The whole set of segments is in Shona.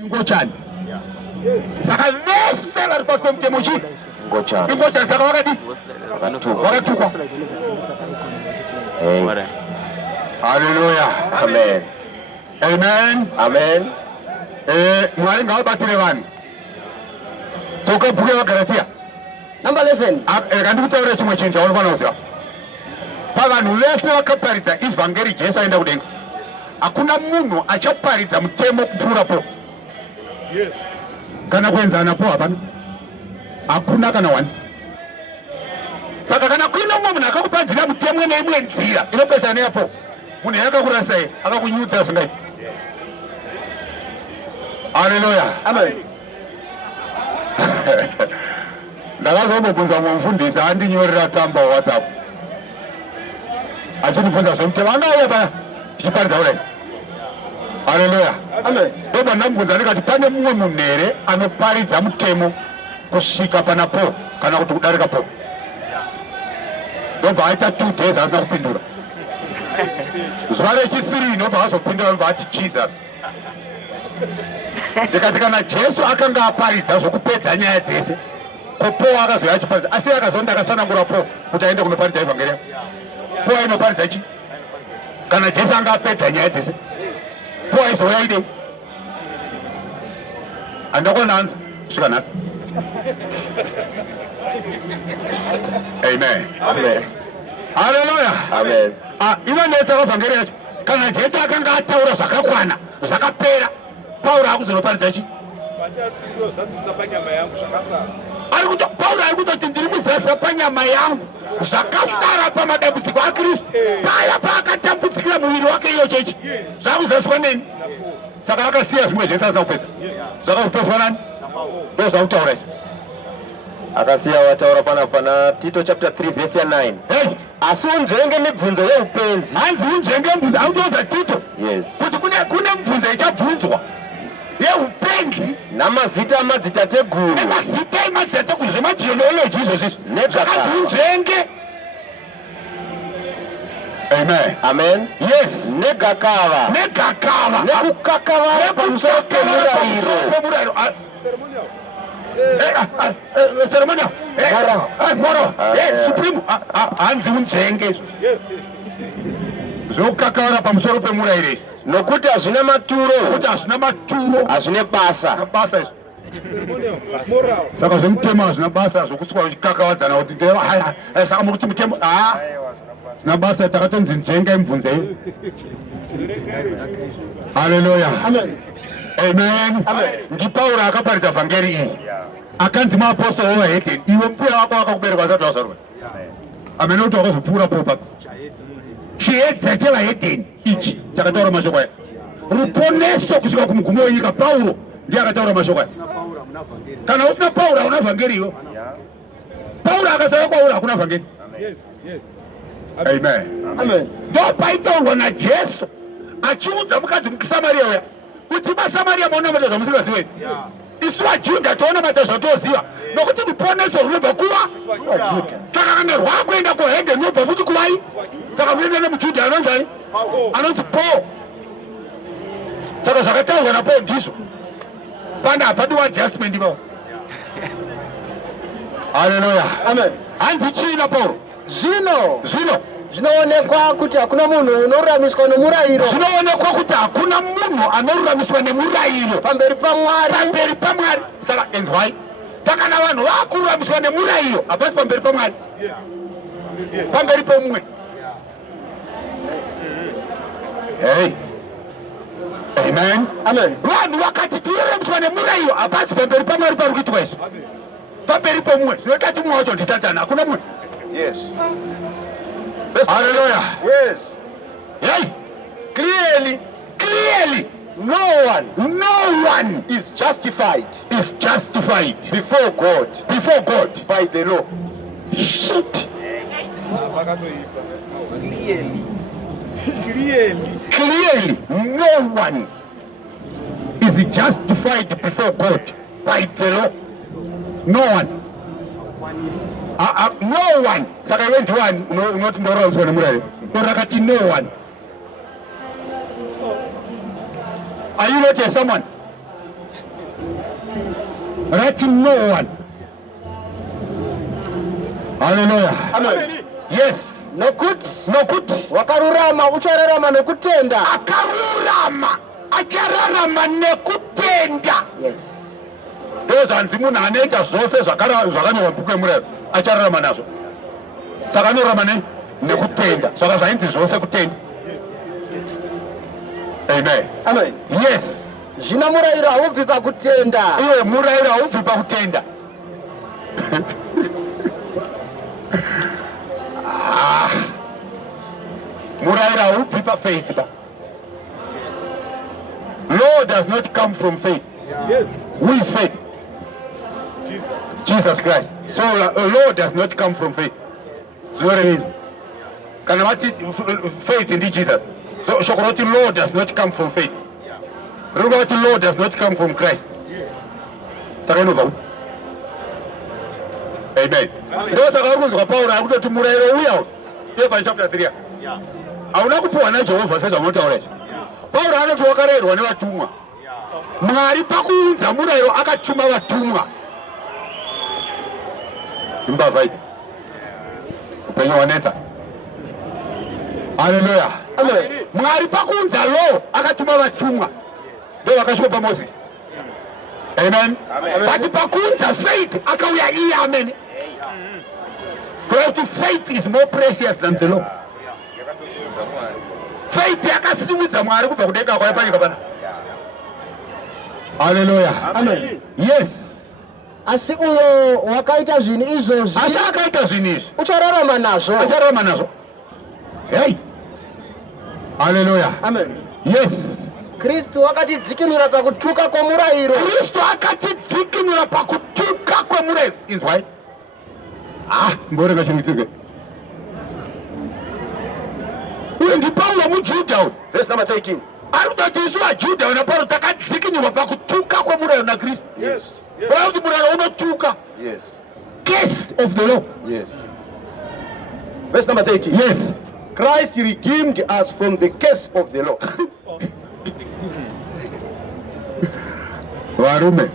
Ngochani. Saka vese vari pasi pemutemo chii? Ngochani. Ngochani saka wakadi? Wakatukwa. Hallelujah. Amen. Amen. Amen. Mwari ngavabatire vanhu. Toka bhuku yevaGaratia. Number 11. Ndikutaurira chimwe chinhu chaunofana kuziva. Pavanhu vese vakaparidza ivhangeri Jesu aenda kudenga. Hakuna munhu achaparidza mutemo kupfuurapo. Yes. Kana kuenzana po hapana. Hakuna kana wani. Saka kana kuina umwe munhu akakupadzira mutemo neimwe nzira inopesana neyapo, munhu yakakurasai akakunyudza singaiti. Haleluya. Amen. Ndakazomubvunza mumwe mufundisi andinyorera tsamba WhatsApp. Achinibvunza zvomutemo angauya paya tichiparidza kudai. Haleluya. Amen. Ndobva ndamubvunza ndikati pane mumwe munhu here anoparidza mutemo kusvika pana po kana kuti kudarika po. Ndobva aita 2 days asina kupindura. Zuva rechi3 ndobva azopindura ndobva ati Jesus. Ndikati kana Jesu akanga aparidza zvokupedza nyaya dzese, ko po akazouya achiparidza, asi akazonda akasanangura po kuti aende kunoparidza evhangeri. Po ainoparidza chi? Kana Jesu anga apedza nyaya dzese, po aizouya idei? Handakona hanzi kusvika nhasi. Amen. Amen. Haleluya. Amen. Inonetsa vavhangeri yacho. Kana Jesu akanga ataura zvakakwana zvakapera, Pauro akuzonoparidza chi? Pauro ari kutoti ndiri kuzadzisa panyama yangu zvakasara pamadambudziko aKristu, paya paakatambudzikira muviri wake iyo chechi zvakuzadziswa neni. Saka akasiya zvimwe zvese asina kupedza. Zvakazopedzwa nani? Ndo zvakutaura izvo. Akasiya wataura pana Tito chapter 3 verse 9. Hey, Asi unzvenge mibvunzo yeupenzi. hanzi unzvenge mubvunzo, anotoudza Tito Yes. kuti kune mibvunzo ichabvunzwa yeupenzi Namazita amadzitateguru. nemazita emadzitateguru zvemagenealogy izvozvizvi zvakati unzvenge. Amen. Amen. Yes. Negakava. Negakava. Nekukakavara pamusoro pemurayiro. Ceremonial. Moral. Yeah. Supreme. Hanzi unzvenge izvo. Yes. Zvokakavara pamusoro pemurayiro izvi. Nokuti hazvina maturo. Kuti hazvina maturo. Hazvine basa. Basa izvo. Moral. Saka zvemutemo hazvina basa zvokusvika uchikakavadzana kuti saka muri kuti mutemo zvina basa. Takatonzi nzvengai mibvunzei. Haleluya. Amen. Amen. NdiPauro akaparidza vhangeri iyi. Akanzi maapostoli weveHedheni. Iwe mbuya wako wakakubereka asati wazvarwa. Amen. Nokuti wakazopfuura po ipapo. Chiedza chevaHedheni ichi chakataura mashoko aya. Ruponeso kusvika kumugumo wenyika. Pauro ndiye akataura mashoko aya. Kana usina Pauro hauna vhangeri iyo. Pauro akasara kwauri hakuna vhangeri. Yes. Yes. Amen. Amen. Ndo paitaurwa naJesu achiudza mukadzi muSamaria uya kuti maSamaria maona zvamusingazivi. Isu vaJudha toona mata zvatoziva nokuti ruponeso runobva kuva. Saka kana rwakuenda kuHedheni runobva futi kuvai. Saka munoenda nemuJudha anonzani? Anonzi Paul. Saka zvakataurwa naPaul ndizvo. Pana hapadiwa adjustment ipapo. Haleluya. Amen. Hanzi chii naPauro? Zvino Zvinoonekwa kuti hakuna munhu unoruramiswa nomurayiro zvinoonekwa kuti hakuna munhu anoruramiswa nemurayiro pamberi paMwari. pamberi paMwari. Saka enzwai, saka kana vanhu vakururamiswa nemurayiro hapasi pamberi paMwari, pamberi pomumwe. Hey. Amen. Amen. Vanhu vakati tiruramiswa nemurayiro hapasi pamberi paMwari pari kuitwa izvi, pamberi pomumwe. Zvinoita kuti mumwe wacho ndiSatani, hakuna mumwe. Yes. Hallelujah. Yes. Hey. Clearly, No one is justified before God by the law. Shit. Clearly, no one is justified before God by the law. No one. No one. Saka iwe ndiwani unoti ndorauriswa nemurayiro. Ndorati no one. Are you not a someone? Let no one. Hallelujah. Amen. Yes. nokuti Nokuti wakarurama uchararama nekutenda. akarurama achararama nekutenda. Yes. Ndozvanzi munhu anoita zvose zvakanyorwa mubhuku yemurayiro achararama nazvo. Saka anorarama nekutenda. Saka zvainzi zvose kutenda. Amen. Amen. Yes. Zvino murayiro haubvi pakutenda. Iwe murayiro haubvi pakutenda. Murayiro haubvi pafaith ba. Law does not come from faith. Yes. Who is faith? Jesus. Jesus Christ. So law does not come from faith. So what it means? Kana vati faith in Jesus. So shokoroti law does not come from faith. Rugoti law does not come from Christ. Yes. Saka inobva. Amen. Ndo saka arikuzwa Pauro akutoti murayiro uya Ephesians chapter 3. Yeah. Hauna kupiwa naJehovha sezvamunotaura izvi. Pauro anoti wakarayirwa nevatumwa. Mwari pakuunza murayiro akatuma vatumwa. Imbavha idzi. Upenyu hwanetsa. Haleluya. Amen. Mwari pakuunza law akatuma vatumwa. Ndo vakasvika paMoses. Amen. But pakuunza faith akauya iye amene. Because faith is more precious than the law. Faith yakasimudza Mwari kubva kudenga kwaya panyika pana. Hallelujah. Amen. Yes. Asi uyo wakaita zvinhu izvozvi Asi akaita zvinhu izvi uchararama nazvo. achararama nazvo. Hey. Hallelujah. Amen. Yes. Kristu wakatidzikinura pakutuka kwomurayiro. Kristu akatidzikinura pakutuka kwemurayiro. Inzwai. Mboreka chirikuitika. Uyu ndiPauro muJudha uyu. Verse number 13. Arikutoti isu vaJudha naPauro takadzikinurwa pakutuka kwemurayiro naKristu. Yes. Kureva kuti murayiro unotuka. Yes. Case of the law. Yes. Verse number 13. Yes. Christ redeemed us from the curse of the law. Varume,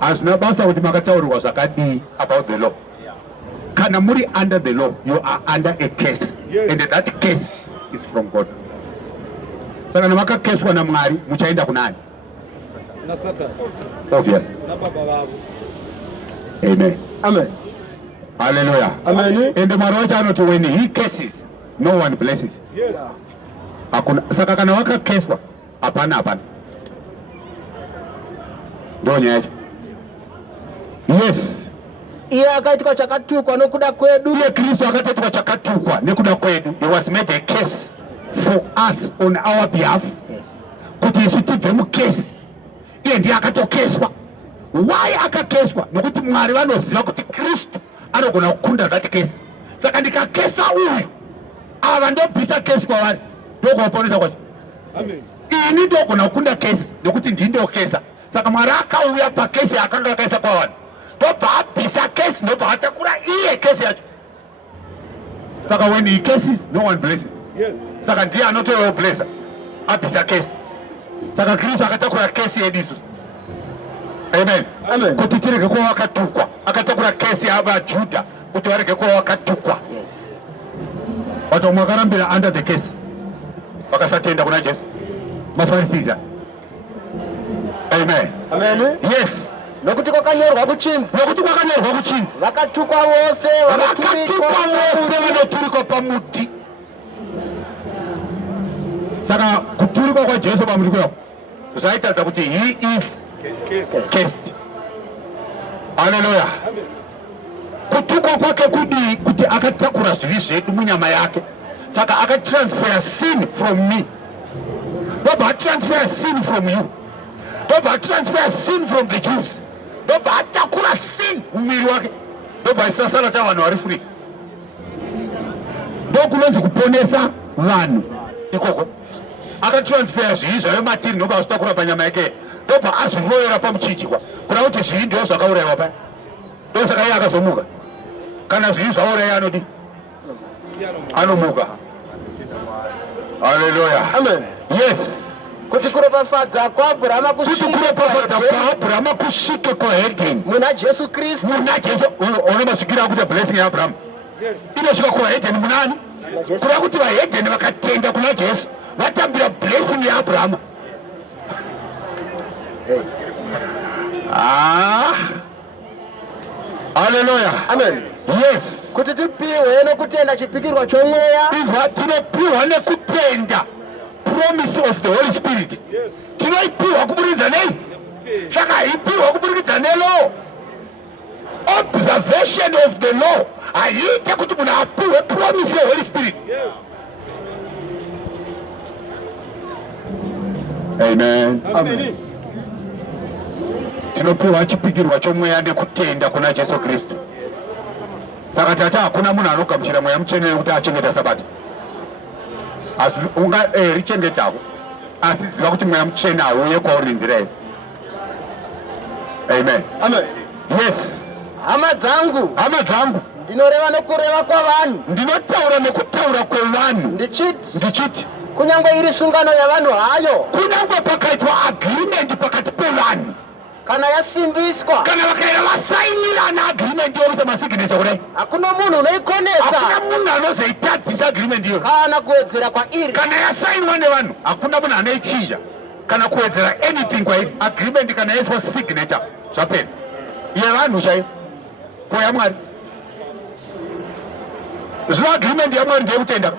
hazvina basa kuti makataurirwa zvakadii about the law. Kana muri under the law, you are under a case. Yes. And that case is from God. Saka namakakeswa naMwari muchaenda kunani? Na Satan. Obvious. Na baba vavo. Amen. Amen. Hallelujah. Amen. And Mwari wacho anoti when he cases, no one blesses. Yes. Hakuna. Saka kana wakakeswa, hapana. Ndo nyaya yacho. Yes. Iye akaitwa chakatukwa nokuda kwedu. Iye Kristu akaitwa chakatukwa nekuda kwedu. He was made a case for us on our behalf. Kuti isu tibve mukesi. Iye ndiye akatokeswa. Why akakeswa? Nokuti Mwari vanoziva kuti Kristu anogona kukunda that case. Saka ndikakesa uyu, ava ndobvisa kesi kwavari, ndokuvaponesa kwacho. Amen. Ini ndogona kukunda kesi nokuti ndindokesa. Saka Mwari akauya pakesi akanga akaisa kwavanhu, ndobva abvisa kesi, ndobva atakura iye kesi yacho. Saka when he cases, no one blesses. Yes. Saka ndiye anotoblessa abvisa kesi. Saka Kristu akatakura kesi yedu isusu. Amen. Amen. Kuti tirege kuva vakatukwa, akatakura kesi yavaJudha kuti varege kuva vakatukwa. Yes. But mwakarambira under the case, vakasatenda kuna Jesu, maFarisi. Amen. Amen. Yes. Nokuti kwakanyorwa kuchinzi. Nokuti kwakanyorwa kuchinzi, Vakatukwa vose vakatukwa vose vanoturikwa pamuti. Saka kuturikwa kwaJesu pamuti kwako zvaitaridza kuti he is Case. cursed. Hallelujah. Amen. Kutukwa kwake kudii? Kuti akatakura zvivi zvedu munyama yake. Saka akatransfer sin from me. Ndobva atransfer sin from you. Ndobva atransfer sin from the Jews. Ndobva atakura sin mumwiri wake. Ndobva isasara tavanhu vari free. Ndokunonzi kuponesa vanhu ikoko. Akatransfer zvivi zvayo matiri ndobva azvitakura panyama yake. Ndobva azvirovera pamuchinjikwa kuda kuti zvivi ndo zvakaurayiwa paya. Ndosaka iye akazomuka. Kana zvivi zvauraya anodi anomuka. Hallelujah. Amen. Yes. kuti kuropafadza kwaAbhurahama kuti kuropafadza kwaAbhurahama kusvike kuHedheni muna Jesu Kristu. muna Jesu. Ona masvikiro akuita blessing yaAbhurahama inosvika kuHedheni munani? Kureva kuti vaHedheni vakatenda kuna Jesu vatambira blessing yaAbhurahama. Haleluya. Amen. Yes. Kuti tipiwe nokutenda chipikirwa chomweya. Iva tinopiwa nekutenda promise of the Holy Spirit. Tinoipiwa kuburikidza nei? Saka haipiwa kuburikidza nelaw. Observation of the law haiite kuti munhu apiwe promise ye Holy Spirit. Amen. Amen. Tinopiwa chipikirwa chomweya nekutenda kuna Jesu Kristu. Saka tata hakuna munhu anogamuchira mweya mutsvene kuti achengeta sabata. Asi richengetawo asi ziva kuti mweya mutsvene hauye kwauri nzira iyi. Amen. Amen. Yes. Hama dzangu ndinoreva nokureva kwavanhu. Ndinotaura nekutaura kwevanhu. Ndichiti kunyangwe iri sungano yavanhu hayo, kunyangwe pakaitwa agreement pakati pevanhu, kana yasimbiswa, kana vakaenda vasainirana agreement yokuisa masignature kudai, hakuna munhu unoikonesa, hakuna munhu anozoitadzisa agreement iyo kana kuwedzera kwairi. Kana yasainwa nevanhu hakuna munhu anoichinja kana kuwedzera anything kwairi. Agreement kana yaiswa signature zvapera yevanhu chaiyo. Ko yaMwari zvino agreement yaMwari ndeyekutenda,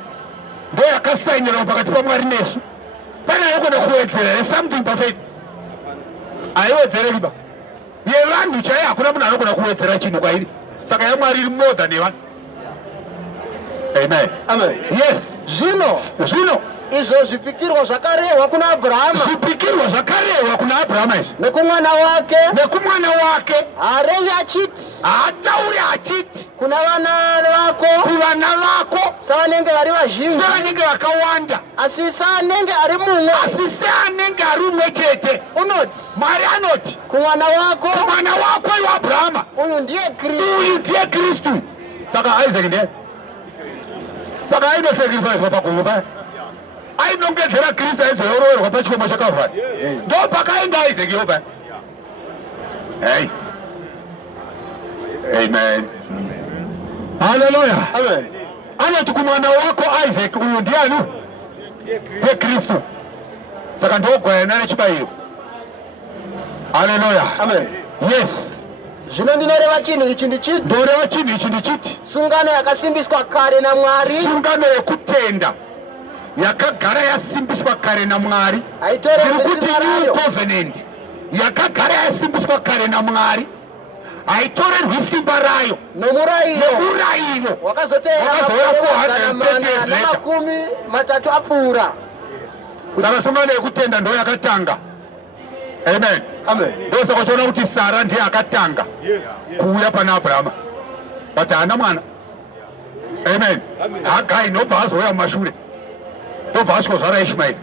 ndo yakasainirwa pakati paMwari nesu. Pane yokona kuwedzera something perfect haiwedzereriba. Yevanhu chaiyo hakuna munhu anogona kuwedzera chinhu kwairi. Saka yaMwari iri more than yevanhu. Amen. Amen. Yes. Zvino izvo zvipikirwa zvakarehwa kuna Abhurahama, zvipikirwa zvakarehwa kuna Abhurahama izvi nekumwana wake harevi achiti, haatauri achiti kuna vana vako, kuvana vako savanenge vari vazhinji, savanenge vakawanda, asi saanenge ari mumwe, asi seanenge ari umwe chete. Unoti Mwari anoti kumwana wako iwe Abhurahama, uyu ndiye Kristu. Saka Isaac ndiye, saka ainosacrificewa pagomo paya, ainongedzera Kristu aizoyorowerwa pachikomo chaKavhari. Ndo pakaenda Isaac yo paya. Hey. Amen. Haleluya. Amen. Anoti kumwana wako Isaac uyu ndiani? Ndiye Kristu. Saka ndogwayana nechibayiro. Haleluya. Amen. Yes. Zvino ndinoreva chinhu ichi ndichiti, ndoreva chinhu ichi ndichiti sungano yakasimbiswa kare naMwari, sungano yekutenda yakagara yasimbiswa kare naMwari, haitorerwi new covenant yakagara yasimbiswa kare naMwari, haitorerwi simba rayo nomurayiro wakazotevera makumi matatu apfuura. Saka sungano yekutenda ndo yakatanga. Amen. Amen. Ndo saka uchiona kuti Sara ndiye akatanga kuuya pana Abhurahama, but haana mwana. Amen. Hagai ndobva azouya mumashure, ndobva asvikozvara Ishmaeri.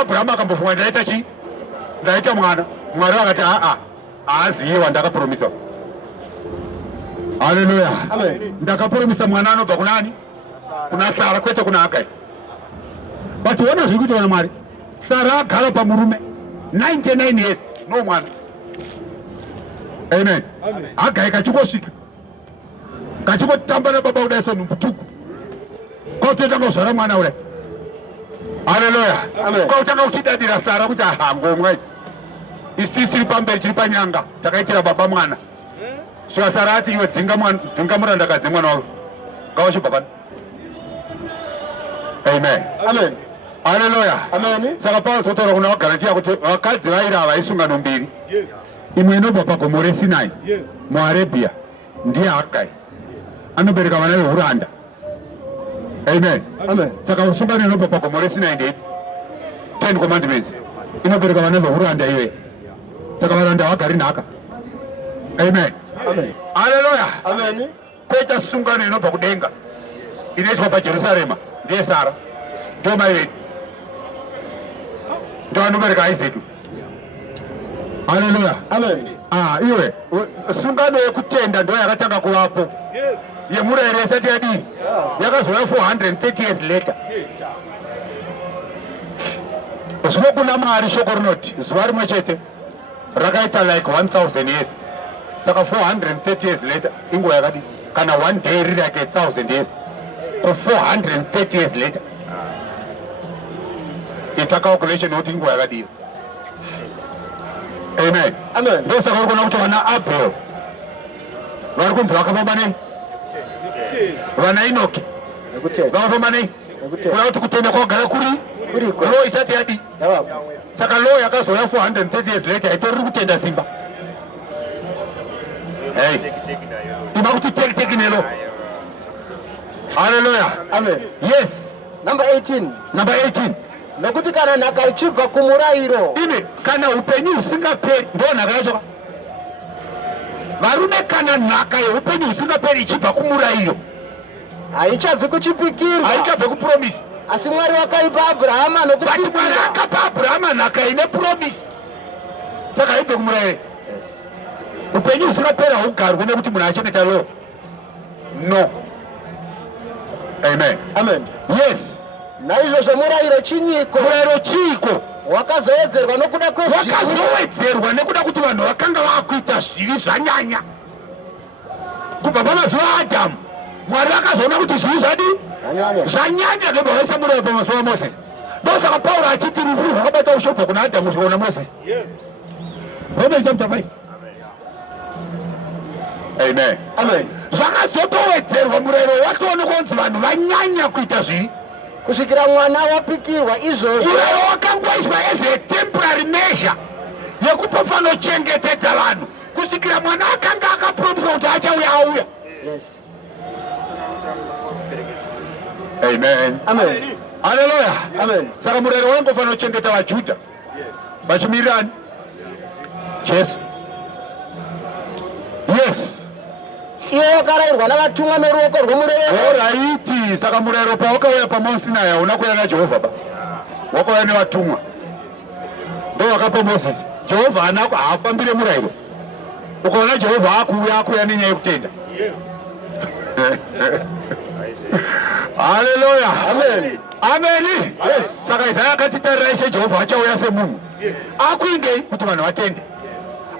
Abhurahama akambofunga ndaita chii? Ndaita mwana. Mwari vakati haaziye wandakapromisa. Haleluya. Ndakapromisa mwana anobva kunani? Kuna Sara, kwete kuna Hagai. But uona zviri kuitwa naMwari. Sara agara pamurume 99 years no mwana. Amen. Hagai kachingosvika kachingotamba nababa kudai sonhumbutuku kwautotanga kuzvara mwana kudai. Haleluya. Kwautanga kuchidadira Sara kuti ngomwa isi tiri pamberi tiri panyanga takaitira baba mwana. Svika Sara ati iwe dzinga murandakadzi mwana wako ngawachibva pano. Amen. Amen. Haleluya. Amen. Saka pazotaura kuna vagarantiya kuti vakadzi vairi ava isungano mbiri, imwe inobva pagomo reSinai muArebhia ndiye Hagai, anobereka vana vehuranda. Amen. Saka sungano inobva pagomo reSinai ndeipi? 10 commandments inobereka vana vehuranda iyoyo. Saka varanda havagari nhaka. Amen. Haleluya. Koita sungano inobva kudenga inoitwa paJerusarema ndiye Sara, ndo mai vedu, ndo anobereka Isaac. Haleluya. Iwe sungano yekutenda ndo yakatanga kuvapo, yemurayiro isati yadii, yakazouya 430 years later. zvino kuna Mwari shoko rinoti zuva rimwe chete rakaita like 1000 years. Saka 430 years later inguva yakadi, kana one day riri like 1000 years, ko 430 years later ita calculation yoti inguva yakadi. Amen. Amen. Ndosaka uri kuona kuti vana Abel vari kunzi vakafamba nei, vana Enoki vakafamba nei, kuda kuti kutenda kwagara kuri lo isati yadi. Saka lo yakazouya 430 years later itoriri kutenda simba. Hey, tima kuti teki nelo. Hallelujah. Amen. Yes. Number 18. Number 18. Nokuti kana nhaka ichibva kumurayiro. Ine kana upenyu usingaperi ndo nhaka yacho. Varume kana nhaka yeupenyu usingaperi ichibva kumurayiro Haichabvi kuchipikirwa. haichabve kupromisi. Asi Mwari wakaipa Abrahama Bati Mwari nokupikira. akapa Abrahama nhaka ine promisi. Saka haibve kumurayiro. Upenyu usingapera haugarwi nekuti munhu achengeta lo. No. Amen. Amen. Yes. Naizvozvo murayiro chinyiko Murayiro chiiko wakazowedzerwa nokuda kwezvivi. wakazowedzerwa nekuda kuti vanhu vakanga vakuita zvivi zvanyanya. Kubva pamazuva aAdhamu Mwari vakazoona kuti zvivi zvanyanya ndobva vaisa murayiro pamazuva aMozisi. Ndosaka Pauro achiti rufu rwakabata ushobva kuna Adhamu zvikaona Mozisi. Romans chapter 5. Amen. Amen. Zvakazotowedzerwa murayiro watoona kunzi vanhu vanyanya kuita zvivi. Kusvikira mwana wapikirwa izvozvo. Murayiro wakangoiswa as a temporary measure yekupa fanochengetedza vanhu kusvikira mwana akanga akapromisa kuti achauya auya. Yes. Amen. Amen. Haleluya. Amen. Saka murayiro waingofanira kuchengeta vaJudha vachimirirani Jesu. Yes. Iwo wakarayirwa navatumwa noruoko rwomurayiro. Oraiti, saka murayiro pawakauya paMount Sinai hauna kuuya naJehovha ba, wakauya nevatumwa. Ndo vakapa Mozisi. Jehovha haafambire murayiro. Ukaona Jehovha akuuya nenyaya yekutenda. Haleluya. Amen. Amen. Yes. Saka Isaya akatitarira Ishe Jehovha achauya semunhu akuingei kuti vanhu vatende.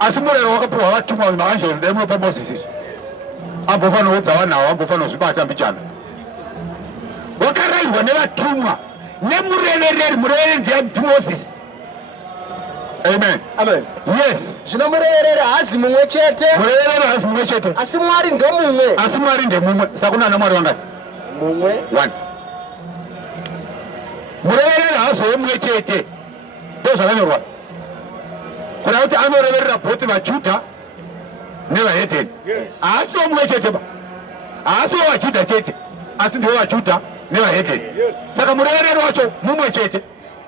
Asi murayiro wakapiwa vatumwa maanjelo ndemunopa Mozisi. Ambofanira kuudza vanhu avo, ambofanira kuzvibata mbichana. Wakarayirwa nevatumwa nemurevereri. Murevereri ndiMozisi. Amen. Amen. Yes. Zvino murevereri haazi mumwe chete. Murevereri haazi mumwe chete. Asi Mwari ndomumwe. Asi Mwari ndemumwe. Saka kuna Mwari vangani? Mumwe. 1. Murevereri haazove mumwe chete. Ndo zvakanyorwa. Kuda kuti anoreverera bhoti vaJudha nevahedheni. Haasiwo mumwe chete ba. Haasiwo vaJudha chete. Asi ndivo vaJudha nevahedheni. Saka murevereri wacho mumwe chete.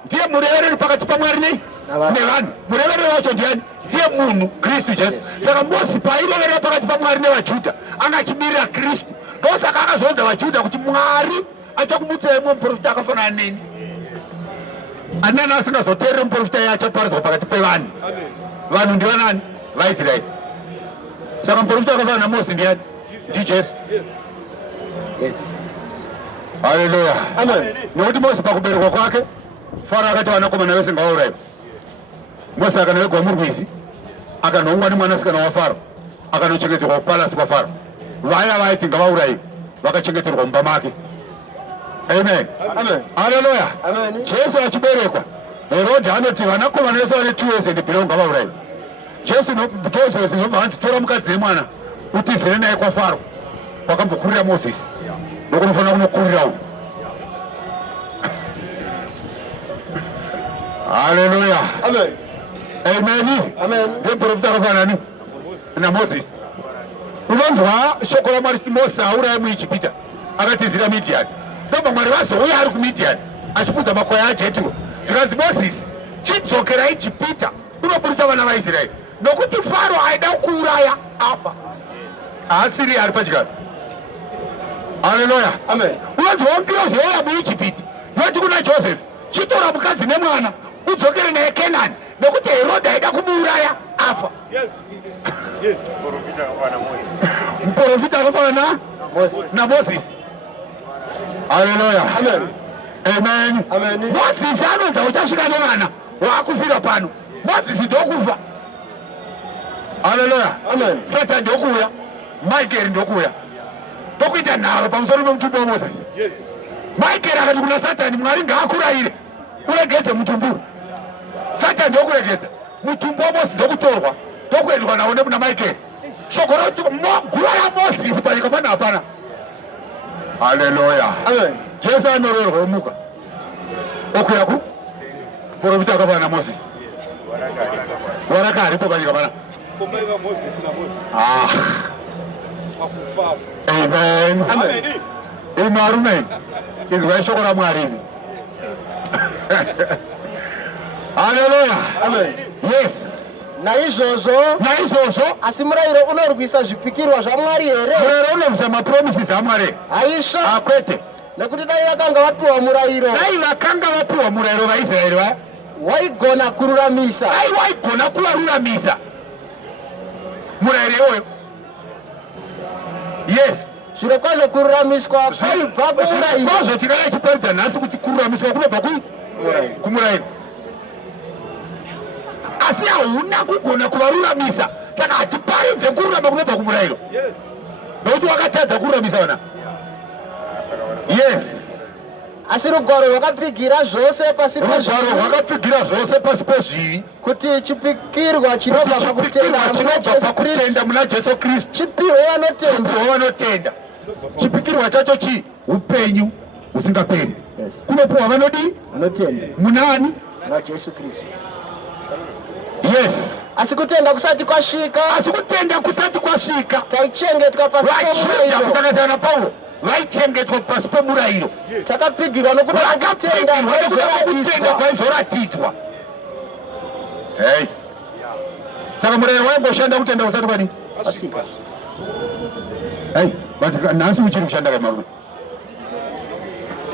Ndiye murevereri pakati paMwari nevanhu. Murevereri wacho ndiani? Ndiye munhu Kristu Jesu. Saka Mozisi paireverera pakati paMwari nevaJudha anga achimirira Kristu. Ndosaka akazoudza vaJudha kuti Mwari achakumutsirai mumwe muprofita akafanana neni. Anani asingazoteereri muprofita iye achaparidzwa pakati pevanhu. Vanhu ndivanani? VaIsraeri. Saka muprofita akafanana naMozisi ndiani? NdiJesu. Yes. Haleluya. Amen. Nokuti Mozisi pakuberekwa kwake Faro akati vanakomana vese ngavaurayiwe. Mozisi akanowegwa murwizi akanhongwa nemwanasikana waFaro akanochengeterwa kupalasi kwaFaro. Vaya vaiti ngavaurayiwe vakachengeterwa mumba make. Amen. Amen. Haleluya. Amen. Jesu achiberekwa Herodhi anoti vanakomana vese vane 2 years and below ngavaurayiwe. Jesu ndobva anti tora mukadzi wemwana utizire naye kwaFaro kwakambokurira Mozisi nokunofanira kunokurira uyu. Haleluya. Amen. Amen. Amen. Ndiye muprofita akafanana naMozisi. Unonzwa shoko raMwari kuti Mozisi auraye muIjipita akatizira Midhiani. Ndobva Mwari vazouya ari kuMidhiani achipfudza makwai aJetro. Zvikanzi Mozisi chidzokera Ijipita unoburitsa vana vaIsraeri nokuti Faro aida kuuraya afa. Haasiri ari pachigaro. Haleluya. Amen. Unonzwa wambiro zouya muIjipita yoti kuna Josefu chitora mukadzi nemwana udzokere naye Kenani nokuti Herodhi aida kumuuraya afa. Muprofita akafanana naMozisi. Haleluya. Amen. Amen. Moses anonza uchasvika nevana wakufira pano. Moses ndokufa. Haleluya. Satan ndokuya. Michael ndokuya. Ndokuita nharo pamusoro pemutumbi waMoses. Michael akati kuna Satani, Mwari ngaakurayire uregedze mutumbi. Satani ndokuregedza mutumbi waMoses ndokutorwa ndokuendwa nawo nemuna Michael. Shoko roti guva raMoses panyika pano hapana. Haleluya. Jesu anorerwa omuka okuya ku profita akafana naMoses. Waraka aripo panyika pana. Amen. Amen. Izwa shoko ra Mwari. Haleluya. Yes. Naizvozvo asi murayiro unorwisa zvipikirwa zvaMwari here? Murayiro unorwisa mapromises aMwari. Haisva. Kwete. Nekuti dai vakanga vapiwa murayiro. Dai vakanga vapiwa murayiro vaIsraeri vaya. Waigona kururamisa. Dai waigona kuvaruramisa. Murayiro iwoyo. Yes. Zviro kwazvo kururamiswa kwaibva kumurayiro. Kwazvo tikada chiparidza nhasi kuti kururamiswa kunobva kumurayiro. Asi hauna kugona kuvaruramisa. Saka hatiparidze kururama kunobva kumurayiro. Nokuti wakatadza kururamisa vana. Yes. Asi rugwaro rwakapfigira zvose pasi pezvivi. Rugwaro rwakapfigira zvose pasi pezvivi. Kuti chipikirwa chinobva pakutenda muna Jesu Kristu chipiwe vanotenda. Chipikirwa chacho chi upenyu usingaperi. Kunopiwa vanodi vanotenda munani na Jesu Kristu. Yes. Asi kutenda kusati kwasvika taichengetwa pasi pomurayiro. Kusakazana na Paulo vaichengetwa pasi pomurayiro. Takapfigirwa nokuda kwakutenda kwaizoratidzwa. Hey. Saka murayiro waingoshanda kutenda kusati kwadi kwasvika. Hey, but nhasi uchiri kushanda kamarume.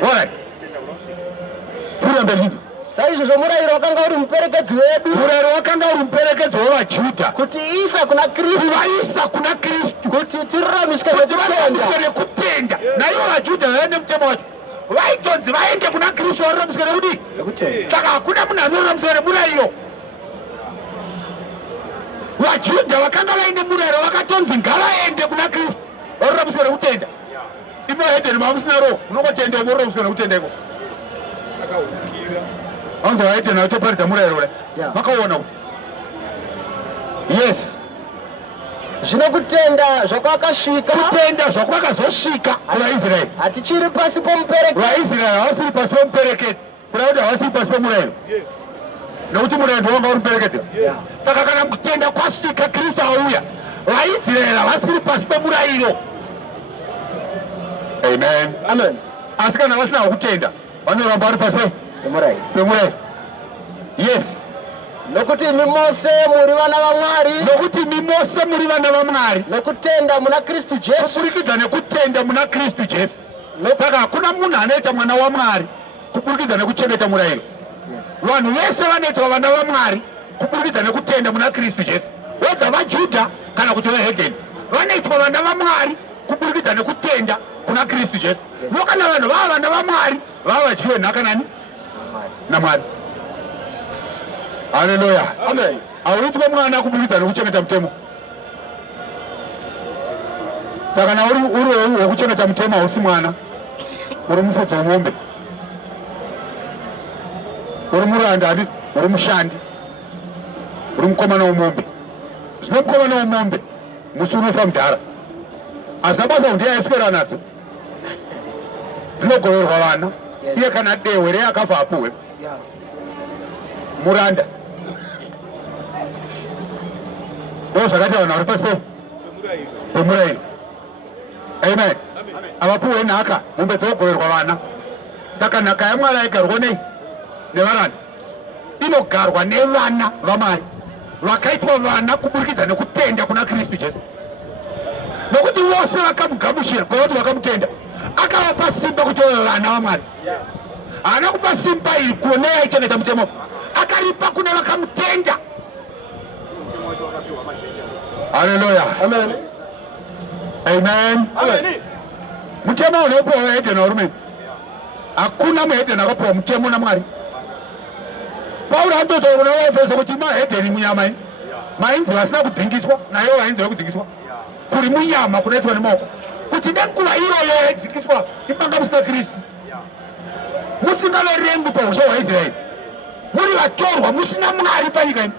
Alright. Pura mberi. Saizvozvo murayiro wakanga uri muperekedzi wedu. Murayiro wakanga uri muperekedzi wevaJudha. Kuti isa kuna Kristu. Vaisa kuna Kristu. Kuti tiruramiswe nekutenda. Naivo vaJudha vaine mutemo wacho. Vaitonzi vaende kuna Kristu varuramiswe nekudii? Saka hakuna munhu anoruramiswa nemurayiro. VaJudha vakanga vaine murayiro vakatonzi ngavaende kuna Kristu varuramiswe nekutenda. Imo Edeni mamusina roho munongotenda moruramiswa nekutenda iko. Vanhu vaitena vatoparidza murayiro ule. Vakaona kuti. Yes. Zvino kutenda zvakwakasvika. Kutenda zvakwakazosvika kuvaIsraeri. Hatichiri pasi pomuperekedzi. VaIsraeri havasiri pasi pomuperekedzi. Kureva kuti havasiri pasi pomurayiro. Nokuti murayiro ndowanga uri muperekedzi. Saka kana kutenda kwasvika Kristu auya, vaIsraeri havasiri pasi pomurayiro. Amen. Asi kana vasina kutenda vanoramba vari pasi pomurayiro. Yes. Nokuti imi mose muri vana vaMwari. Nokuti imi mose muri vana vaMwari. Nokutenda muna Kristu Jesu. Kuburikidza nekutenda muna Kristu Jesu. Saka hakuna munhu anoita mwana waMwari kuburikidza nekuchengeta murayiro. Vanhu vese vanoitwa vana vaMwari kuburikidza nekutenda muna Kristu Jesu. Wega vaJudha kana kuti veHedheni vanoitwa vana vaMwari kuburikidza nekutenda kuna Kristu Jesu. Kana vanhu vava vana vaMwari vava vadyiwe nhaka nani? naMwari. Haleluya. Amen. Auitwe mwana kuburikidza nekuchengeta mutemo. Saka na uri wekuchengeta mutemo hausi mwana. Uri mufudzi womombe. Uri muranda adi, uri mushandi. Uri mukomana womombe. Zvino mukomana womombe musi unofa mudhara. Asi abasa ndiye aiswera nadzo. Dzinogoverwa vana. Iye kana dehwe reakafa apuhwe. Muranda. Zvakati vanhu vari pasi pomurayiro. Amen. Avapuhwe nhaka, mombe dzogoverwa vana. Saka nhaka yaMwari aigarwa nei? Nevaranda. Inogarwa nevana vaMwari vakaitwa vana kuburikidza nekutenda kuna Kristu Jesu. Nokuti vose vakamugamuchira kwavati vakamutenda, akavapa simba kuti vave vana vaMwari. Haana kupa simba iri kuone aichengeta mutemo, akaripa kune vakamutenda. Haleluya. Amen. Amen. Amen. Mutemo unopiwa vaHedheni varume. hakuna muhedheni akapiwa mutemo naMwari. Pauro anotaura kuna vaEfeso kuti mahedheni munyama ini, mainzi vasina kudzingiswa, naivo vainzi vekudzingiswa, kuri munyama kunoitwa nemaoko, kuti nenguva iyoyo yaidzingiswa imanga musina Kristu, musingaverengwi paushe hwaIsraeri, muri vatorwa musina Mwari panyika ino.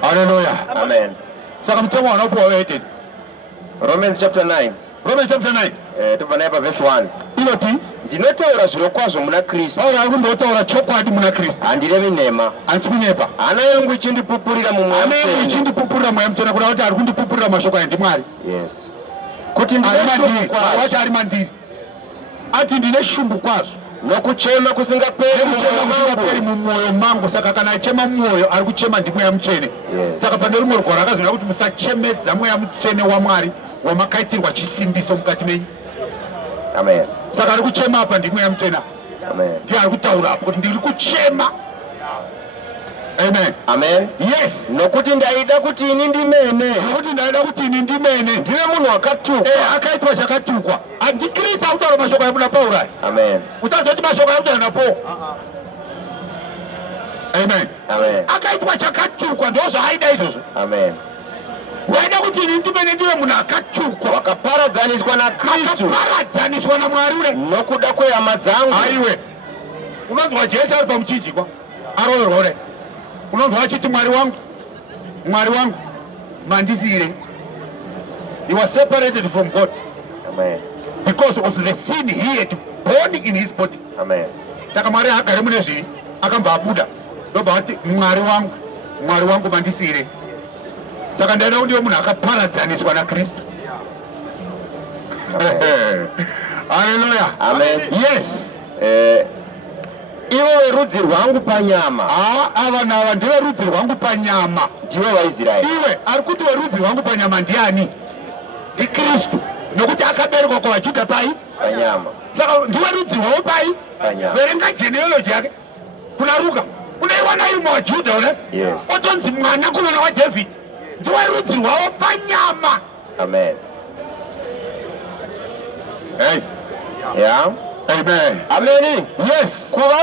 Haleluya. Amen. Saka mutemo wanopiwa veHedheni. Romans chapter 9. Romans chapter 9. Tobva naye verse 1. Inoti ndinotaura zvirokwazvo muna Kristu. Pauro ari kundotaura chokwadi muna Kristu. Handirevi nhema. Handisi kunyepa. Hana yangu ichindipupurira mumweya mutsvene. Hana yangu ichindipupurira mumweya mutsvene kuda kuti ari kundipupurira mashoko aya ndiMwari. Yes. Kuti ndine shungu kwazvo. Wati ari mandiri. Ati ndine shungu kwazvo. Nokuchema kusingaperi mumwoyo mangu. Saka kana achema mumwoyo ari kuchema ndimweya mutsvene. Saka pane rumwe rugwaro akazvinova kuti musachemedza mweya mutsvene waMwari wamakaitirwa chisimbiso mukati menyu. Amen. Saka ari kuchema apa ndimweya mutsvene. Amen. Ndiye ari kutaura apo kuti ndiri kuchema. Amen. Amen. Yes. Nokuti ndaida kuti ini ndimene. Nokuti ndaida kuti ini ndimene. Ndiwe munhu wakatukwa. Akaitwa chakatukwa. Andikristu akutaura mashoko ayamuna Pauro aya. Amen. Usazoti mashoko ayakutaura napo. Amen. Amen. Akaitwa chakatukwa ndozvaaida izvozvo. Amen. Waida kuti ini ndimene ndiwe munhu akatukwa. Wakaparadzaniswa naKristu. Akaparadzaniswa naMwari ule. Nokuda kwehama dzangu. Aiwe. Unonzwa Jesu ari pamuchinjikwa. Aroverwa ule. Unonzwa achiti Mwari wangu, mandisire. He was separated from God. Amen. Because of the sin he had born in his body. Amen. Saka Mwari agare mune zvivi, akabva abuda. Ndobva ati Mwari wangu mandisire. Saka ndaida kuti ndiwe munhu akaparadzaniswa naKristu. Hallelujah. Amen. Yes. Iwe werudzi rwangu panyama. Ava nava ndiwe rudzi rwangu panyama. Ndiwe waIsraeri. Iwe ari kuti werudzi rwangu panyama ndiani? NdiKristu. Nokuti akaberekwa kuvaJudha pai? Panyama. Saka ndiwe rudzi rwavo pai? Panyama. Verenga genealogy yake. Kuna Luka. Unaiwana iri muvaJudha ule? Yes. Otonzi mwanakomana waDhavhidhi. Ndiwe rudzi rwavo panyama. Amen. Hey. Yeah. Amen. Amen. Yes. Kuva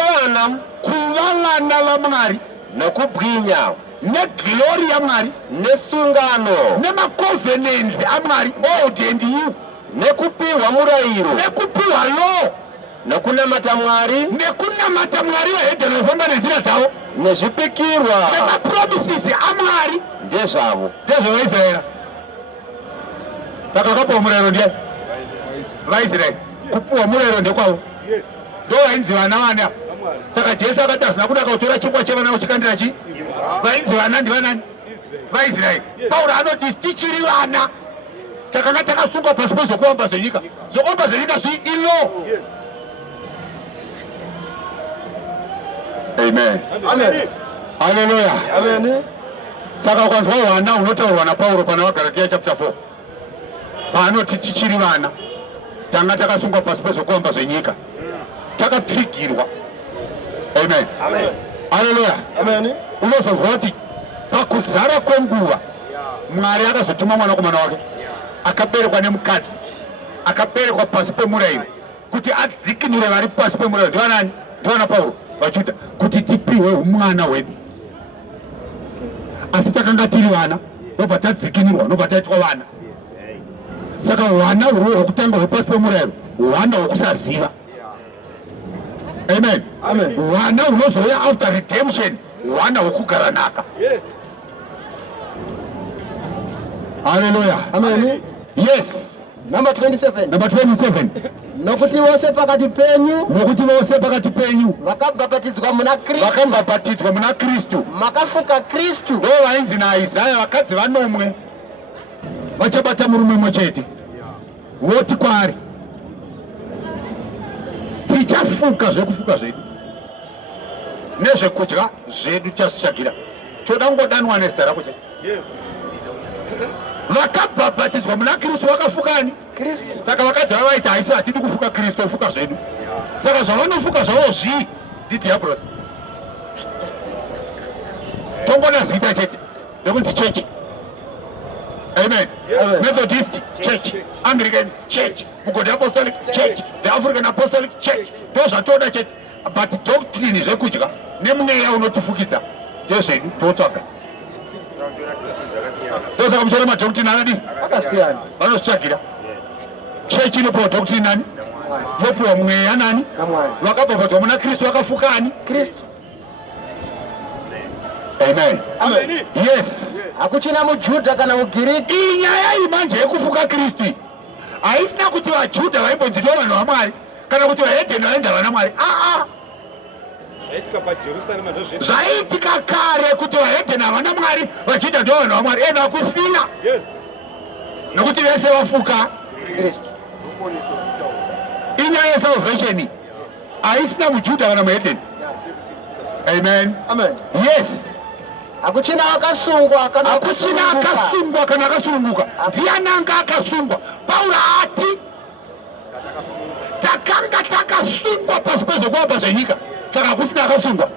vana vaMwari nokubwinya neglori yaMwari nesungano nemacovenants aMwari old and new nekupiwa murayiro nekupiwa law nokunamata Mwari vahedheni vafamba nenzira dzavo nezvipikirwa nemapromises aMwari ndezvavo ndezvevaIsraeri. Saka akapiwa murayiro ndiani? VaIsraeri. Kupiwa murayiro ndekwavo. Ndo vainzi vana vana. Saka Jesu akati hazvina kunaka kutora chingwa chevana uchikandira chi? Vainzi vana ndivanani? VaIsraeri. Pauro anoti tichiri vana. Takanga takasungwa pasi pezokuamba zvenyika. Zokuamba zvenyika ilo. Amen. Amen. Hallelujah. Amen. Saka ukanzwa hwana unotaurwa naPauro pana vaGalatia chapter 4. Paanoti tichiri vana. Tanga takasungwa pasi pezokuamba zvenyika. Takapfigirwa. Amen. Amen. Hallelujah. Amen. Unozozwa kuti pakuzara kwenguva Mwari akazotuma mwanakomana wake akaberekwa nemukadzi akaberekwa pasi pemurayiro kuti adzikinure vari pasi pemurayiro. Ndivanani? Ndivana Pauro vaJudha kuti tipiwe umwana hwedu. Asi takanga tiri vana ndobva tadzikinurwa ndobva taitwa vana. Saka hwana hwekutanga hwepasi pemurayiro hwana hwekusaziva. Amen. Amen. Hwana hunozouya after redemption hwana hwekugara naka. Yes. Hallelujah. Amen. Yes. Number 27. Number 27. Nokuti vose pakati penyu Nokuti vose pakati penyu vakabhabhatidzwa muna Kristu vakabhabhatidzwa muna Kristu makafuka Kristu. ndo vainzi naIsaya vakadzi vanomwe vachabata murume mumwe chete voti kwaari tichafuka zvekufuka zvedu nezvekudya zvedu tichazvitsvagira toda kungodanwa nezita rako chete. Yes. Vakabhabhatidzwa muna Kristu vakafukani Kristu. saka vakadzi vavaiti haisi hatidi kufuka Kristu tofuka zvedu. Saka zvavanofuka zvavo zvii ndidiabhorosi tongona zita chete nekuti chechi. Amen. Methodist Church, Anglican Church, Mugodi Apostolic Church, the African Apostolic Church. Those are total church. But doctrine is a kuchika. Nemne unotifukita. Just say, totsaka. Those are the doctrine already. Akasiyana. Vanochakira. Church inopo doctrine nani? Yopo mweya nani? Namwani. Wakapapatwa muna Kristu wakafukani. Kristu. Amen. Amen. Yes. Hakuchina muJudha kana muGiriki. Inyaya imanje yekufuka Kristu haisina kuti vaJudha vaimbonzi ndivo vanhu vaMwari kana kuti vahedheni vainzi havana Mwari. Zvaitika paJerusarema ndozvo. Zvaitika kare kuti vahedheni havana Mwari, vaJudha ndivo vanhu vaMwari. Ena hakusina. Yes. Nokuti vese vafuka Kristu. inyaya yesalvation haisina muJudha kana muhedheni. Amen. Amen. Yes. Hakuchina akasungwa kana Hakuchina akasungwa kana akasununguka. Ndiananga akasungwa. Paulo ati takanga takasungwa pasi pezokuapa zvenyika. Saka hakusina akasungwa.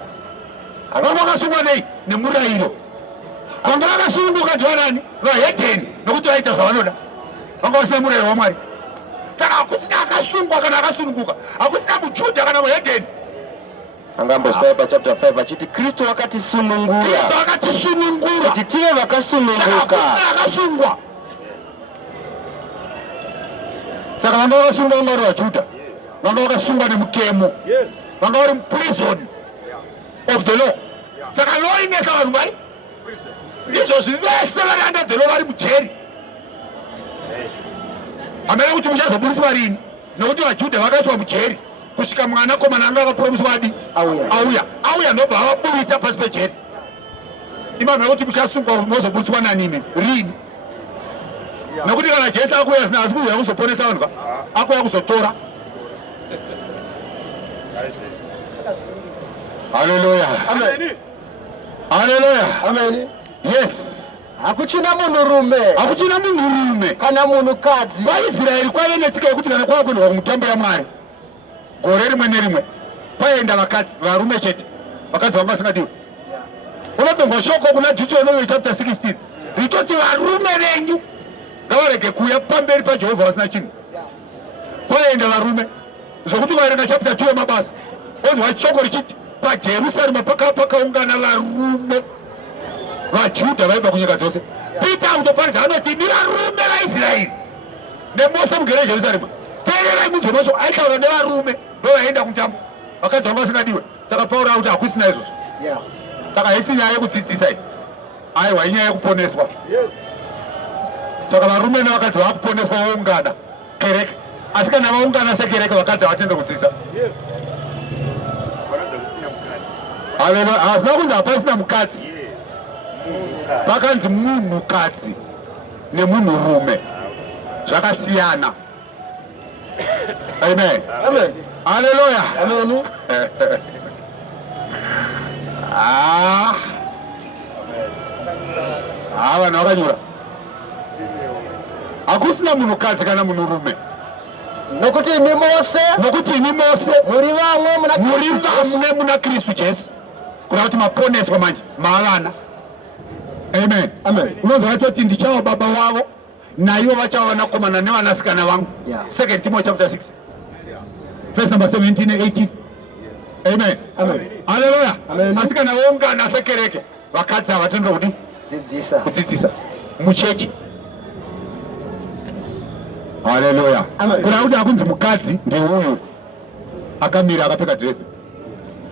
Vanga vakasungwa nei? Nemurayiro. Vanga vakasununguka ndivanani? Vahedheni, nokuti vaita zvavanoda. Vanga vasina murayiro waMwari. Saka hakusina akasungwa kana akasununguka. Hakusina muJudha kana muhedheni. Angambositoya pa chapter 5 achiti Kristo wakatisunungura. Kristo wakatisunungura. Kuti tive vakasununguka. Hakusina akasungwa. Saka vanga vakasungwa vanga vari vaJudha. Vanga vakasungwa nemutemo. Yes. Vanga vari muprison of the law. Saka law inesa vanhu vai ndizvozvi vese vari under the law vari mujeri. Hamena kuti muchazoburiswa rini, nokuti vaJudha vakaiswa mujeri kusvika mwana komana anga akapromiswa adi auya ndobva avaburisa pasi pejeri. Imamha kuti muchasungwa mozoburiswa nanime rini, nokuti kana Jesu akuya zvino asi kuuya kuzoponesa vanhu ka akuya kuzotora. Hallelujah. Amen. Hallelujah. Amen. Yes. Hakuchina munhurume. Hakuchina munhurume kana munhukadzi. vaIsraeri kwave netsika yekuti kana kwavakuendwa kumutambo yaMwari gore rimwe nerimwe kwaenda vakadzi varume chete, vakadzi vanga vasingadiwe. Unotongwa shoko kuna Deuteronomy chapter 16 ritoti varume venyu ngavarege kuuya pamberi paJehovha vasina chinhu. Kwaenda varume zvokuti vaerenga chapter 2 yemabasa onzwa shoko richiti paJerusarema pakaungana varume vaJudha vaibva kunyika dzose. Peter akutoparidza anoti ni varume vaIsraeri neMose mugere Jerusarema. Teererai munzwe mashoko aitaura nevarume ndovaenda kumutambo, vakadzi vanga vasingadiwe. Saka Pauro akuti hakusina izvozvo. Saka haisi nyaya yekudzidzisa iyi, aiwa inyaya yekuponeswa. Yes. Saka varume nevakadzi vakuponeswa vaungana kereke, asi kana vaungana sekereke vakadzi havatende kudzidzisa. Yes. Haleluya. Hazina kunzi hapasina mukadzi, pakanzi munhukadzi nemunhurume, zvakasiyana. Amen. Amen. Haleluya. Amen. Vanhu vakanyura. Hakusina munhukadzi kana munhurume, nokuti imi mose muri vamwe muna Kristu Jesu, kuda kuti maponeswa manje mavana. Amen. Amen. Unonzwa vatoti ndichava baba wavo naivo vachava vanakomana nevanasikana vangu. 2 Timothy chapter 6 verse number 17 and 18. Amen. Amen. Haleluya. Amen. Asi kana vaungana sekereke vakadzi havatendwa kuti kudzidzisa muchechi. Haleluya. Kuda kuti hakunzi mukadzi ndeuyu akamira akapfeka dresi,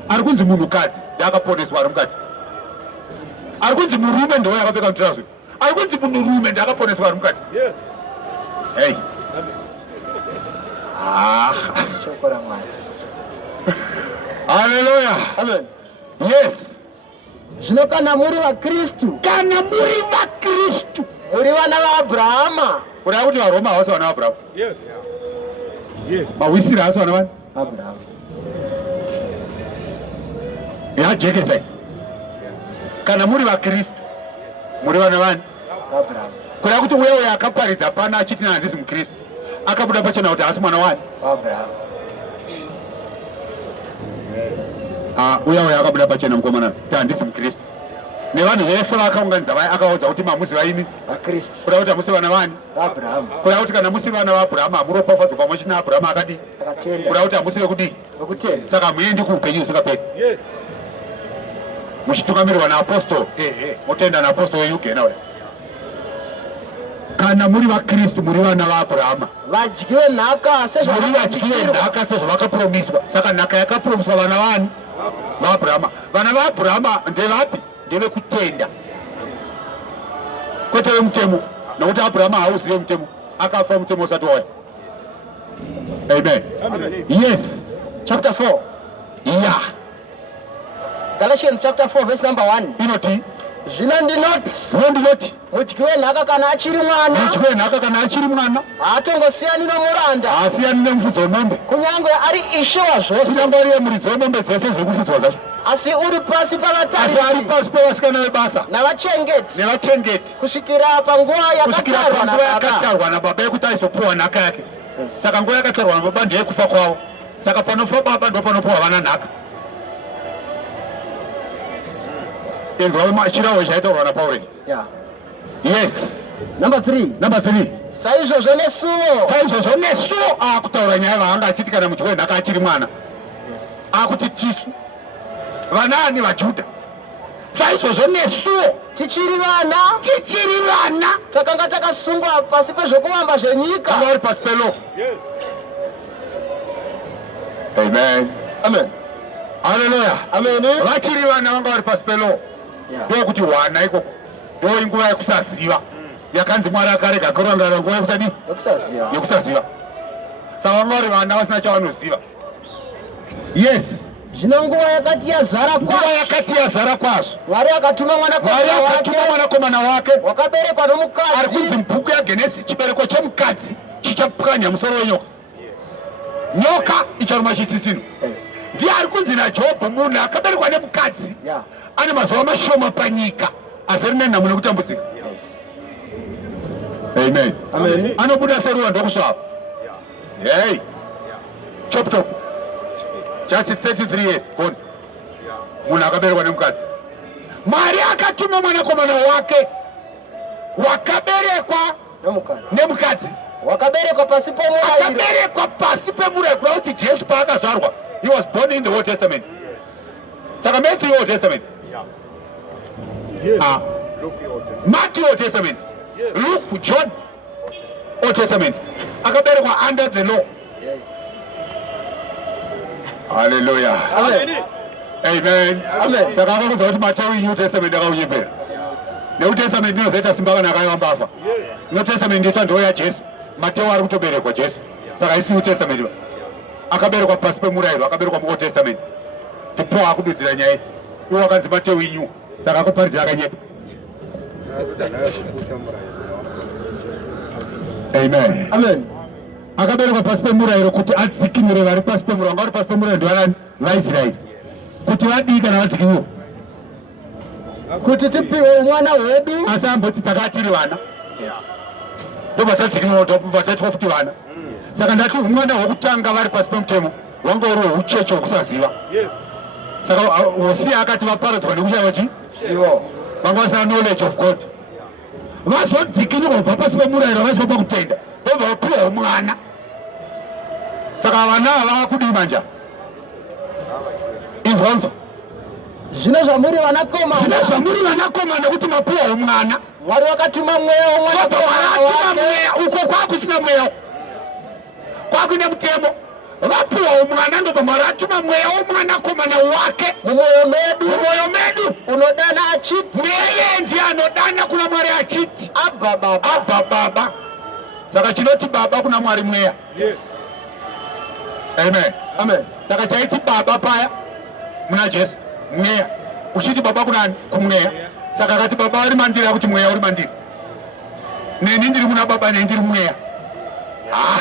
ari kunzi munhukadzi ndiakaponeswa ari mukati, ari kunzi murume ndouyo akapfeka mutirazi, ari kunzi munhurume ndiakaponeswa ari mukati. Yes. Hey. shoko la Mwari. Haleluya. Amen. Yes. Zvino kana muri vaKristu, muri vana vaAbhurahama. Kuda kuti vaRoma havasi vana vaAbhurahama. Yes. Yes. Mawisiri havasi vana vani Abrahama. yajekesai. Kana muri vaKristu muri vana vani Abrahama. kuda kuti uya akaparidza pana achiti handisi muKristu akabuda pachena kuti haasi mwana wani Abrahama. uya akabuda pachena mukomana kuti handisi muKristu nevanhu vese vakaunganidza akaudza kuti mamusi vaini vaKristu kuda kuti hamusi vana vani vaAbhurahamu kuda kuti kana musi vana vaAbhurahamu hamuropafadzwa pamwe chete naAbhurahamu akadii akatenda kuda kuti hamusi vekudii vekutenda. saka muendi kuupenyu usingaperi Yes. muchitungamirirwa naapostoro motenda naapostoro weUgena uya. Kana muri vaKristu muri vana vaAbhurahama vadyiwe nhaka muri vadyiwe nhaka sezvavakapuromiswa. Saka nhaka yakapuromiswa vana vani vaAbhurahama. Vana vaAbhurahama ndevapi? Ndevekutenda kwete vemutemo, nokuti Abhurahama hauzive mutemo, akafa mutemo usati wauya. Amen. Amen. Yes. Chapter 4 Yeah. Galatians chapter 4 verse number 1 Inoti zvino ndinoti ndinoti mudyiwe nhaka kana achiri mwana mudyiwe nhaka kana achiri mwana haatongosiyani nomuranda haasiyani nemufudzi wemombe, kunyange ari ishe wazvose, kunyange ari muridzi wemombe dzese zvekufudzwa zvacho, asi uri pasi asi ari pavatariri pasi pevasikana vebasa navachengeti nevachengeti kusvikira panguva kusvikira yakatarwa panguva nababa. yakatarwa nababa yekuti aizopiwa nhaka yake. Saka nguva yakatarwa nababa ndeyekufa kwavo. Saka panofa baba ndo panopiwa vana nhaka. Inzwa chirahwe chaitaurwa naPauro. Yeah. Yes. Number 3 Number 3. saizvozvo nesuwo Saizvozvo nesuwo akutaura nyaya vaanga achiti kana mudyi wenhaka achiri mwana akuti tisu vanani vaJudha. Saizvozvo nesuwo tichiri vana takanga takasungwa pasi pezvokuvamba zvenyika. vanga vari pasi pelo. Yes. Amen. Amen. Haleluya. Amen. Vachiri vana vanga vari pasi pelo. Yeah. Ndokuti hwana ikoko ndo inguva yekusaziva yakanzi Mwari akarega kurangana nguva yekusadi Yokusaziva. yekusaziva. Saka vanga vari vana vasina chavanoziva. Yes. Zvino nguva yakati yazara Nguva kwazvo yakati yazara kwazvo Mwari akatuma Mwari mwanakomana akatuma wake mwanakomana wake wakaberekwa ari kunzi nomukadzi. mubhuku yaGenesi chibereko chemukadzi chichapwanya musoro wenyoka. Nyoka icharuma chitsitsino. Ndiye ari kunzi naJobho munhu akaberekwa nemukadzi Yeah. ane mazuva mashoma panyika asi rine nhamo nekutambudzika. Amen. Amen. Anobuda seruva ndokusvava. Hey. Chop chop. Just 33 years gone. Munhu akaberekwa nemukadzi. Mwari akatuma mwanakomana wake wakaberekwa Nomukadzi. nemukadzi, Wakaberekwa pasi pomurayiro. akaberekwa pasi pemurayiro, kuda kuti Jesu paakazvarwa he was born in the Old Testament. Saka Matthew Old Testament, Yes. Ah. Look the Old Testament. Matthew Old Testament, Yes. Luke, John Old Testament, akaberekwa under the law. Yes. Hallelujah. Amen. Amen. Amen. Saka akakuudza kuti Mateo New Testament akaunyepera. New Testament inozoita simba kana akaiwamba afa. Yes. New Testament ndicho ndo yaJesu. Mateo ari kutoberekwa Jesu. Saka isi New Testament akaberekwa pasi pemurayiro, akaberekwa mu Old Testament. Ndipo akududzira nyaya. Iwo akanzi Mateo inyu. Saka akaparidzira akanyepa. Amen. Amen. Akaberekwa pasi pemurayiro kuti adzikinure vari pasi pemurayiro. Vanga vari pasi pemurayiro ndivanani? VaIsraeri. Kuti vadii kana vadzikinurwa? Kuti tipiwe umwana hwedu. Asi amboti takatiri vana. Ndobva tadzikinurwa taitwa futi vana. Saka ndati umwana hwekutanga vari pasi pemutemo hwanga uri hweucheche hwekusaziva. Yes. Saka Hosea akati vaparadzwa nekushaiwa chi? Zivo. Vanga vasina knowledge of God. Vazodzikinurwa kubva pasi pemurayiro vachipa pakutenda. Ndobva vapiwa umwana. Saka vana ava vakudii manja? Izwanzo. Zvino zvamuri vanakomana. Zvino zvamuri vanakomana kuti mapiwa umwana. Mwari wakatuma mweya Kwabva womwanakomana waratuma wake. mweya, uko kwakusina mweya. Kwakuine mutemo. Vapiwa umwana ndobva Mwari atuma mweya womwanakomana wake Mumwoyo medu mumwoyo medu. unodana achiti Mweya ndiye anodana kuna Mwari achiti Abba Baba. Abba Baba. Saka chinoti baba kuna Mwari mweya. Yes. Amen. Amen. Saka chaiti baba paya muna Jesu mweya. Uchiti baba kunani? Kumweya. Saka akati baba ari mandiri akuti mweya uri mandiri. Neni ndiri muna baba, neni ndiri mweya. Ah.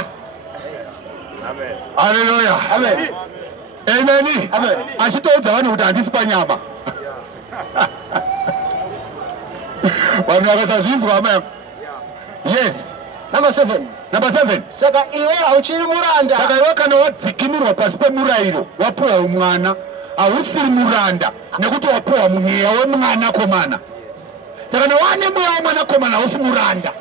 Amen. Hallelujah. Amen. Amen. Amen. Achitoudza vanhu kuti handisi panyama. Vanhu vakasazvinzwa hama yangu. Yes. Number 7. Number 7. Saka iwe hauchiri muranda. Saka iwe kana wadzikinurwa pasi pemurayiro, wapiwa umwana, hausiri muranda nekuti wapuwa mweya wemwanakomana. Saka wane mweya wemwanakomana hausi muranda.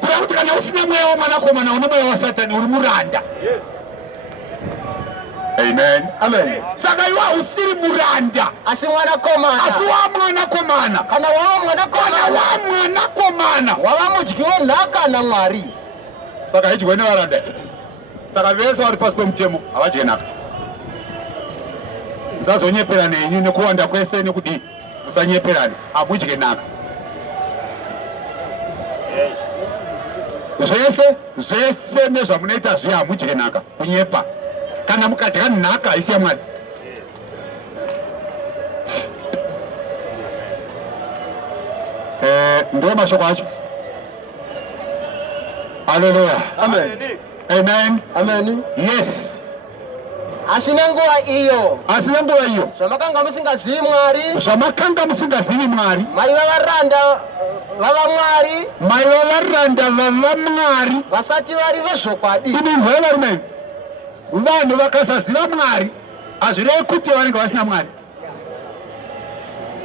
Kureva kuti kana usina mweya wemwanakomana une mweya waSatani uri muranda. Amen. Amen. Saka iwe hausiri muranda asi mwanakomana. asi wa mwanakomana. Kana wava mwanakomana wava mudyi wenhaka naMwari. Saka haidyiwe nevaranda. Saka vese vari pasi pemutemo havadyi nhaka. Musazonyeperana henyu nekuwanda kwese nekudii. Musanyeperane, hamudyi nhaka. Zvese nezvamunoita zviya hamudyi nhaka, kunyepa. Kana mukadya nhaka haisi yaMwari. Ndo mashoko acho. Hallelujah. Amen. Amen. Amen. Yes. Asi nenguva iyo zvamakanga musingazivi Mwari, mai vavaranda vava Mwari vasati vari vezvokwadi. Inzwa varume, vanhu vakasaziva Mwari hazvirevi kuti vanenge vasina Mwari.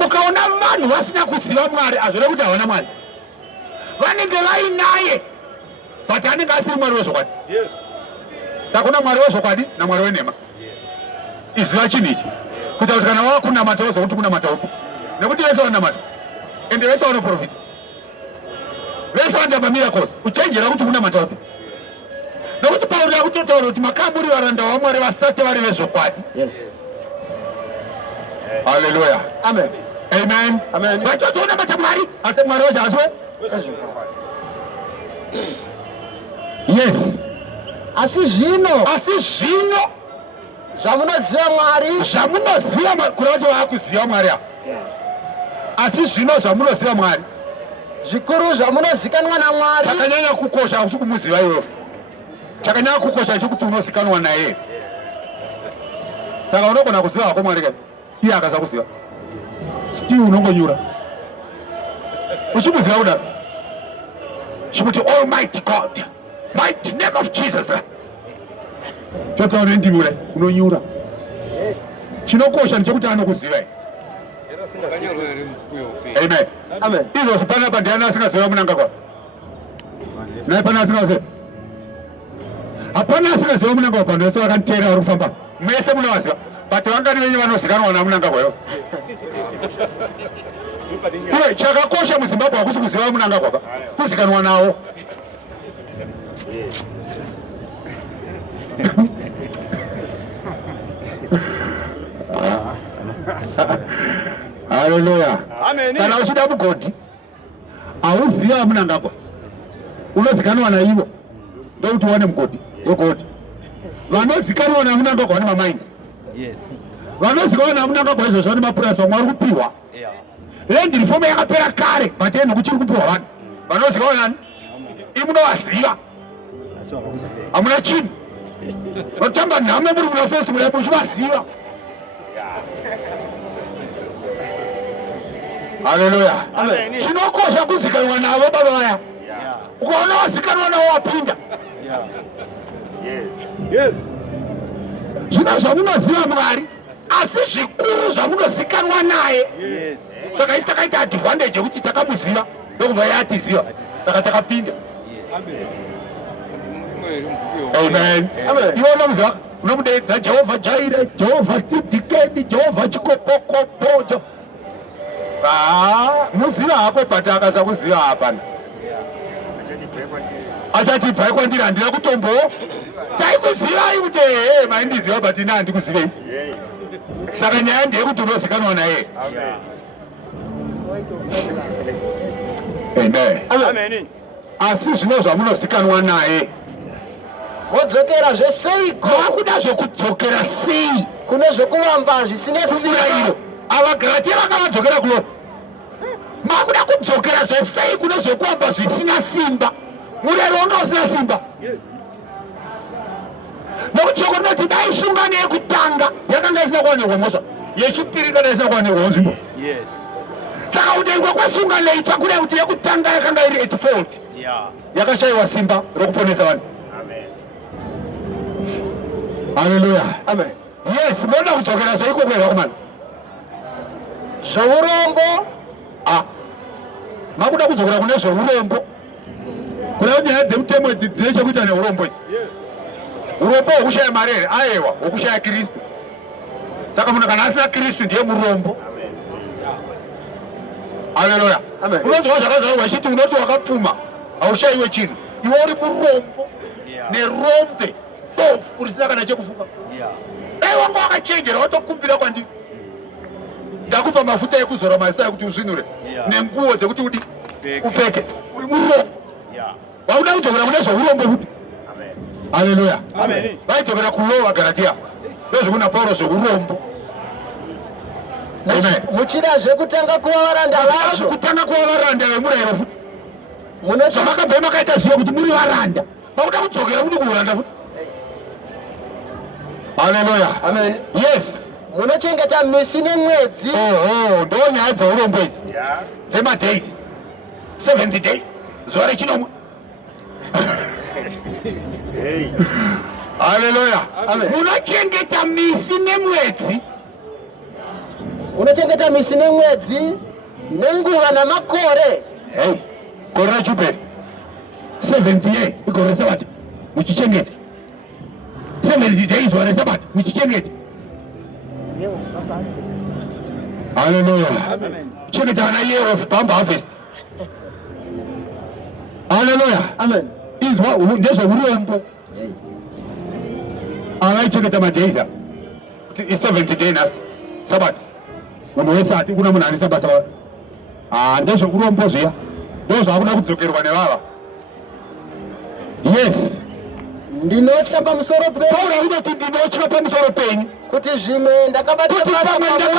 Ukaona vanhu vasina kuziva Mwari hazvirevi kuti havana Mwari. Vanenge vainaye but anenge asiri Mwari wezvokwadi. Saka kuna Mwari wezvokwadi naMwari wenhema. Iziva chinhu ichi kuita kuti kana wakunamata wozwa kuti kunamata upi, nekuti vese vanamata ende vese vanoprofita, vese vanotamba miracles. Uchenjera kuti kunamata upi, nekuti Pauro akutotaura kuti makamuri varanda vaMwari vasati vari vezvokwadi. Hallelujah. Amen. Amen. Amen. Vachotoonamata Mwari asi Mwari wacho asiwe. Yes. Asi zvino zvamunoziva Mwari, kureva kuti vakuziva Mwari apa. Asi zvino zvamunoziva Mwari, zvikuru zvamunozikanwa naMwari, chakanyanya kukosha hausi kumuziva iwewe. Chakanyanya kukosha chekuti unozikanwa naye. Saka unogona kuziva hako Mwari kai, iye akasakuziva still unongonyura uchimuziva kudaro. Chikuti Almighty God, mighty name of Jesus. Chotaura ndimi kudai unonyura. Chinokosha ndechekuti anokuziva. Amen. Amen. Izvo panapa ndiani asingaziva munanga kwavo? Naye pana asingaziva? Hapana asingaziva munanga kwavo. Vanhu vese vakaniteera vari kufamba mese munovaziva, but vangani venyu vanozikanwa namunanga kwayo. Iwe chakakosha muZimbabwe hakusi kuziva munanga kwaka, kuzikanwa nawo. Hallelujah. Kana uchida mugodhi hauziva munangagwa, unozikanwa naivo ndokuti uone mugodhi wegodhi. Vanozikanwa namunangagwa vane mamainzi. Vanozikanwa namunangagwa izvozvo vane mapurasi vamwe vari kupiwa. Land reform yakapera kare but eno kuchiri kupiwa vanhu. Vanozikanwa nani? Imunovaziva. Hamuna chinhu. Vatamba nhamo muri muna festival yapo muchivaziva. Hallelujah. Amen. Chinokosha kuzikanwa navo baba vaya. Ukaona wazikanwa navo wapinda. Zvino zvamunoziva Mwari asi zvikuru zvamunozikanwa naye. Saka isi takaita advantage yekuti takamuziva ndokubva yatiziva, saka takapinda. Amen. Iwe unomuziva, unomudeedza Jehovha Jaire, Jehovha Tsidikeni, Jehovha Chikopokopo. Muziva hako but akasakuziva hapana. Achati bhai kwandiri handina kutombo taikuzivai kuti maindiziva but ina handikuzivei. Saka nyaya ndeyekuti unozikanwa naye. Amen. Asi zvino zvamunozikanwa naye modzokera zveseiko? Makuda zvokudzokera sei kune zvokuvamba zvisine simba. AvaGalatia vakavadzokera kulo. Makuda kudzokera zvesei kune zvokuvamba zvisina simba. Murero wanga usina simba. Nokuti shoko rinoti dai sungano yekutanga yakanga isina kuwanikwa mhosva, yechipiri kana isina kuwanikwa nzvimbo. Saka kutengwa kwesungano itsva kuda kuti yekutanga yakanga iri at fault, yakashayiwa simba rokuponesa vanhu. Hallelujah. Amen. Yes, mbona kudzokera seiko kwera kumana? Zvourombo. Makuda kudzokera kune zvourombo. Kuna nyaya dzemutemo dzine chekuita neurombo. Yes. Urombo hwokushaya marere aiwa hwokushaya Kristu. Saka munhu kana asina Kristu ndiye murombo. Haleluya. Unonzwa zvakazara wachiti unoti wakapfuma haushayiwe chinhu. Iwe uri murombo nerombe bofu risina kana chekufunga. Dai wanga wakachenjera watokumbira kwandiri. Ndakupa mafuta ekuzora mazita ekuti uzvinure nenguwo dzekuti upfeke. Uri murombo. Wauda kudzokera kune zvourombo kuti. Haleluya. Vaidzokera kulowa Galatia. Ndozvekuna Paulo zvourombo. Muchida zvekutanga kuva varanda vacho. Kutanga kuva varanda vemurayiro futi. Zvamakabva makaita zivo kuti muri varanda. Vakuda kudzokera kuti kuuranda futi. Haleluya. Amen. Yes. Munochengeta misi nemwedzi. Ndo nyaya dzaurombo idzi. Dzemadays. 70 days. Zuva rechinomwe. Haleluya. Munochengeta misi nemwedzi. Unochengeta misi nemwedzi nenguva namakore. Gore rejubheri 70 igore resabata muchichengeta. 70 days zuva resabata muchichengeta. Haleluya. Chengeta vana year of Bamba harvest. Haleluya. Amen. Izwa ndezvourombo. Avaichengeta madheiza kuti i70 day nhasi sabata. Munhu wese ati kuna munhu ane sabata. Ndezvourombo zviya. Ndozvakuda kudzokerwa nevava. Yes. Ndinotya pamusoro penyu. Pauro unoti ndinotya pamusoro penyu kuti zvimwe ndakabata